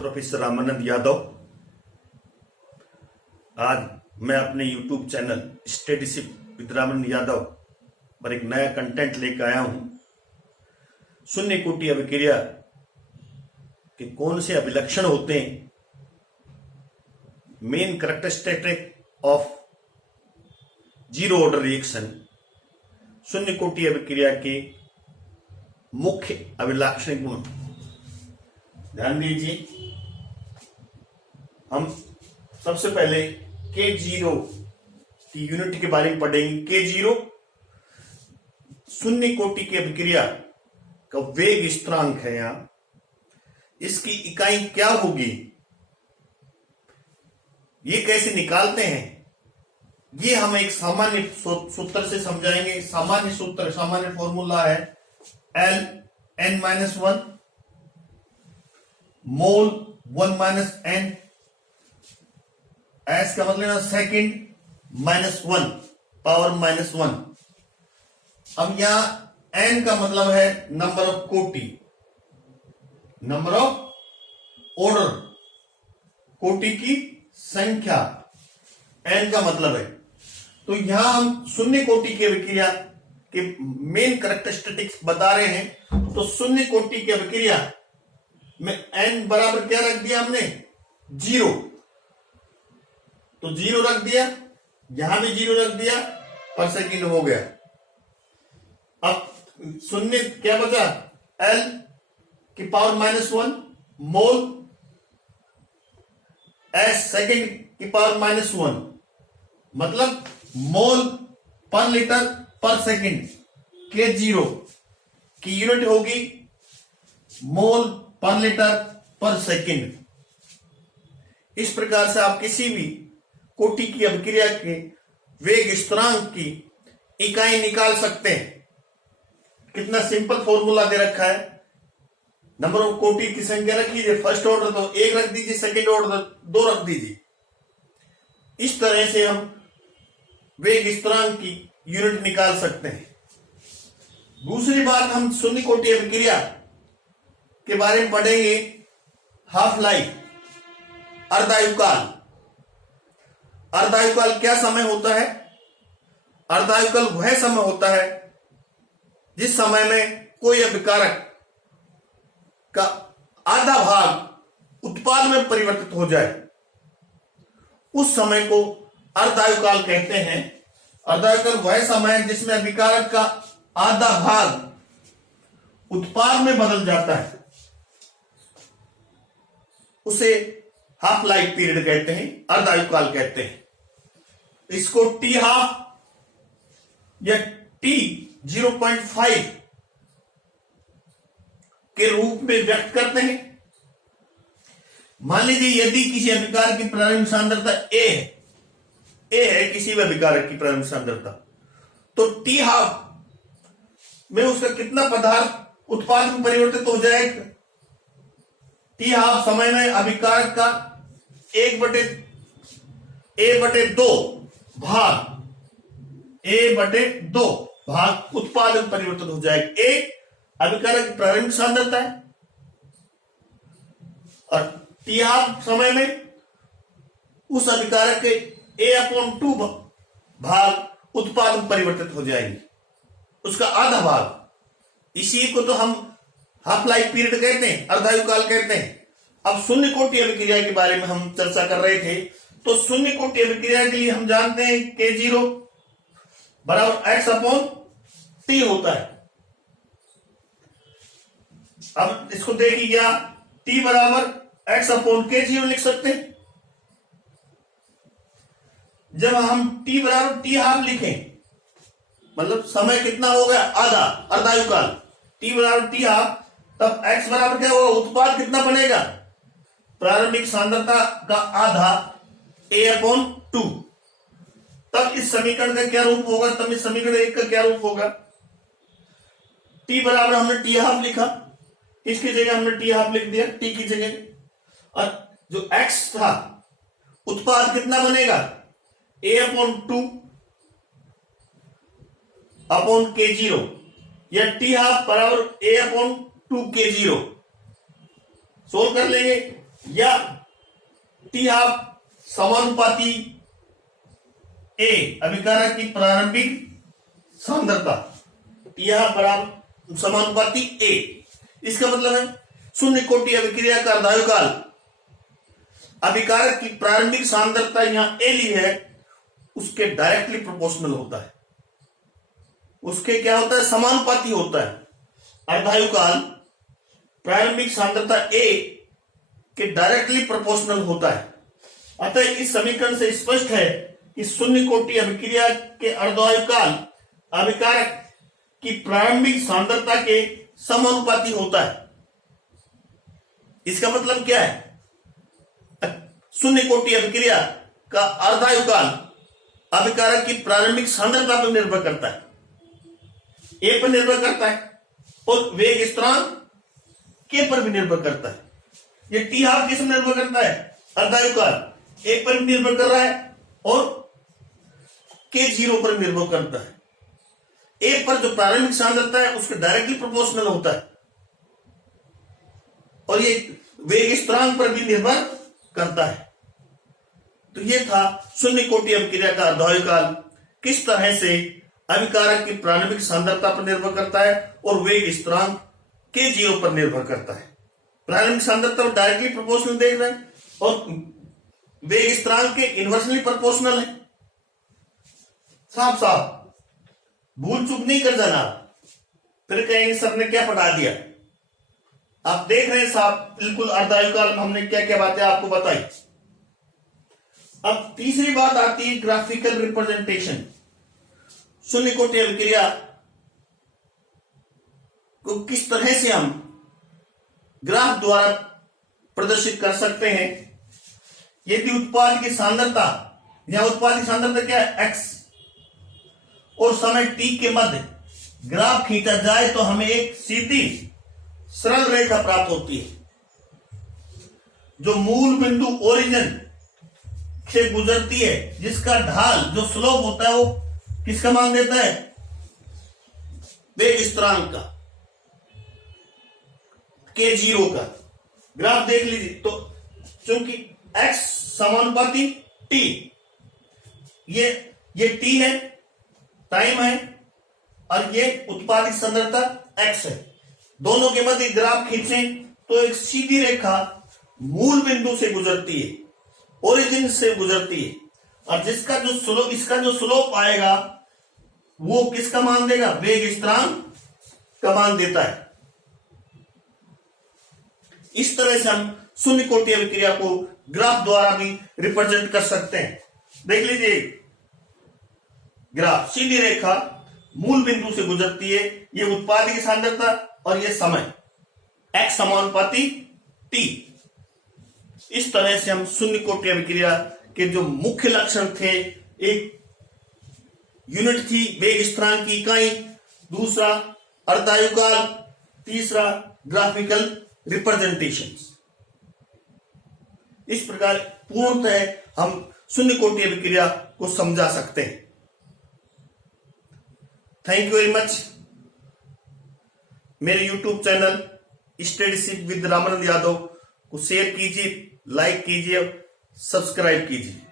Professor Ramanand Yadav. आज मैं अपने YouTube channel Studyship with Ramanand Yadav पर एक नया कंटेंट लेकर आया हूं। शून्य कोटि अभिक्रिया के कौन से अभिलक्षण होते हैं, main characteristic of zero order reaction, शून्य कोटि अभिक्रिया के मुख्य अभिलाक्षणिक गुण। ध्यान दीजिए, हम सबसे पहले K0 की यूनिट के बारे में पढ़ेंगे। K0 शून्य कोटि की अभिक्रिया का वेग स्थिरांक है। यहां इसकी इकाई क्या होगी, ये कैसे निकालते हैं, ये हम एक सामान्य सूत्र से समझाएंगे। सामान्य सूत्र, सामान्य फॉर्मूला है Ln-1 मोल 1 - n, S का मतलब सेकंड -1 पावर -1। अब यहां n का मतलब है नंबर ऑफ कोटि, नंबर ऑफ ऑर्डर, कोटि की संख्या n का मतलब है। तो यहां हम शून्य कोटि की अभिक्रिया के मेन कैरेक्टरिस्टिक्स बता रहे हैं। तो शून्य कोटि की अभिक्रिया में n बराबर क्या रख दिया हमने, 0। तो 0 रख दिया, यहां भी 0 रख दिया, पर सेकंड हो गया। अब शून्य क्या बचा, L की पावर -1 मोल S सेकंड की पावर -1, मतलब मोल पर लीटर पर सेकंड। K0 की यूनिट होगी मोल पर लीटर पर सेकंड। इस प्रकार से आप किसी भी कोटि की अभिक्रिया के वेग स्थिरांक की इकाई निकाल सकते हैं। कितना सिंपल फॉर्मूला दे रखा है। नंबर ऑफ कोटि की संख्या रख लीजिए, फर्स्ट ऑर्डर तो 1 रख दीजिए, सेकंड ऑर्डर 2 रख दीजिए। इस तरह से हम वेग स्थिरांक की यूनिट निकाल सकते हैं। दूसरी बात, हम शून्य कोटि अभिक्रिया के बारे में पढ़ेंगे, हाफ लाइफ, अर्धायुकाल। अर्धायुकाल क्या समय होता है? अर्धायुकाल वह समय होता है जिस समय में कोई अभिकारक का आधा भाग उत्पाद में परिवर्तित हो जाए, उस समय को अर्धायुकाल कहते हैं। अर्धायुकाल वह समय है जिसमें अभिकारक का आधा भाग उत्पाद में बदल जाता है, उसे हाफ लाइफ पीरियड कहते हैं, अर्धायुकाल कहते हैं। इसको T हाफ या T 0.5 के रूप में व्यक्त करते हैं। मान लीजिए यदि किसी अभिकारक की प्रारंभिक सांद्रता A है किसी भी अभिकारक की प्रारंभिक सांद्रता, तो T हाफ में उसका कितना पदार्थ उत्पाद में परिवर्तित हो जाएगा? T हाफ समय में अभिकारक का 1/2 भाग उत्पाद में परिवर्तित हो जाएगा। एक अभिकारक की प्रारंभिक सांद्रता है और T हाफ समय में उस अभिकारक के A/2 भाग उत्पाद में परिवर्तित हो जाएंगे, उसका आधा भाग। इसी को तो हम हाफ लाइफ पीरियड कहते हैं, अर्धायुकाल कहते हैं। अब शून्य कोटि अभिक्रिया के बारे में हम चर्चा कर रहे थे। तो शून्य कोटि अभिक्रिया के लिए हम जानते हैं K0 बराबर X/T होता है। अब इसको देखिए, क्या T बराबर X/K0 लिख सकते हैं? जब हम T बराबर T हाफ लिखें, मतलब समय कितना हो गया, आधा, अर्धायुकाल। T बराबर T हाफ, तब X बराबर क्या होगा, उत्पाद कितना बनेगा, प्रारंभिक सांद्रता का आधा A/2। तब इस समीकरण का क्या रूप होगा, तब इस समीकरण 1 का क्या रूप होगा? T बराबर हमने T हाफ लिखा, इसकी जगह हमने T हाफ लिख दिया, T की जगह। और जो X था, उत्पाद कितना बनेगा, A/2 अपॉन K0, या T हाफ बराबर A/2 K0। सोल्व कर लेंगे या टी हाफ समानुपाती ए अभिकारक की प्रारंभिक सांद्रता, टी हाफ बराबर समानुपाती ए। इसका मतलब है शून्य कोटि अभिक्रिया का अर्धायुकाल अभिकारक की प्रारंभिक सांद्रता यहां ए ली है, उसके डायरेक्टली प्रोपोर्शनल होता है, उसके क्या होता है, समानुपाती होता है। अर्धायुकाल प्रारंभिक सांद्रता ए के डायरेक्टली प्रोपोर्शनल होता है। अतः इस समीकरण से स्पष्ट है कि शून्य कोटि अभिक्रिया के अर्धायुकाल अभिकारक की प्रारंभिक सांद्रता के समानुपाती होता है। इसका मतलब क्या है, शून्य कोटि अभिक्रिया का अर्धायुकाल अभिकारक की प्रारंभिक सांद्रता पर निर्भर करता है, ए पर निर्भर करता है और वेग स्थिरांक के पर भी निर्भर करता है। ये टी हाफ किस पर निर्भर करता है, अर्धायुकाल ए पर भी निर्भर कर रहा है और के जीरो पर निर्भर करता है। ए पर जो प्रारंभिक सांद्रता है उसके डायरेक्टली प्रोपोर्शनल होता है और ये वेग स्थिरांक पर भी निर्भर करता है। तो ये था शून्य कोटि अभिक्रिया का अर्धायुकाल किस तरह से अभिकारक की प्रारंभिक सांद्रता पर निर्भर करता है और वेग स्थिरांक के जीरो पर निर्भर करता है। प्रारंभिक सांद्रता पर डायरेक्टली प्रोपोर्शनल देख रहे हैं और वेग स्थिरांक के इनवर्सली प्रोपोर्शनल है। साफ साफ भूल चूक नहीं कर जाना, फिर कहेंगे सर ने क्या पढ़ा दिया। आप देख रहे हैं साहब, बिल्कुल अर्धायुकाल में हमने क्या क्या बातें आपको बताई। अब तीसरी बात आती है ग्राफिकल रिप्रेजेंटेशन। शून्य कोटि अभिक्रिया को किस तरह से हम ग्राफ द्वारा प्रदर्शित कर सकते हैं। यदि उत्पाद की सांद्रता या उत्पाद की सांद्रता क्या है, एक्स, और समय टी के मध्य ग्राफ खींचा जाए तो हमें एक सीधी सरल रेखा प्राप्त होती है जो मूल बिंदु ओरिजिन से गुजरती है, जिसका ढाल जो स्लोप होता है वो किसका मान देता है, वेग स्थिरांक का, के जीरो का। ग्राफ देख लीजिए तो चूंकि x समानुपाती t, ये t है, टाइम है, और ये उत्पादित सांद्रता x है। दोनों के मध्य ग्राफ खींचें तो एक सीधी रेखा मूल बिंदु से गुजरती है, ओरिजिन से गुजरती है, और जिसका जो स्लोप, इसका जो स्लोप आएगा वो किसका मान देगा, वेग स्थिरांक का मान देता है। इस तरह से हम शून्य कोटि अभिक्रिया को ग्राफ द्वारा भी रिप्रेजेंट कर सकते हैं। देख लीजिए ग्राफ, सीधी रेखा मूल बिंदु से गुजरती है, ये उत्पाद की सांद्रता और ये समय x समानुपाती t। इस तरह से हम शून्य कोटि अभिक्रिया के जो मुख्य लक्षण थे, एक यूनिट थी वेग स्थिरांक की इकाई, दूसरा अर्धायुकाल, तीसरा ग्राफिकल रिप्रेजेंटेशन। इस प्रकार पूर्णतः हम शून्य कोटि अभिक्रिया को समझा सकते हैं। Thank you very much. मेरे YouTube channel Studyship with Ramanand Yadav को शेयर कीजिए, लाइक कीजिए, सब्सक्राइब कीजिए।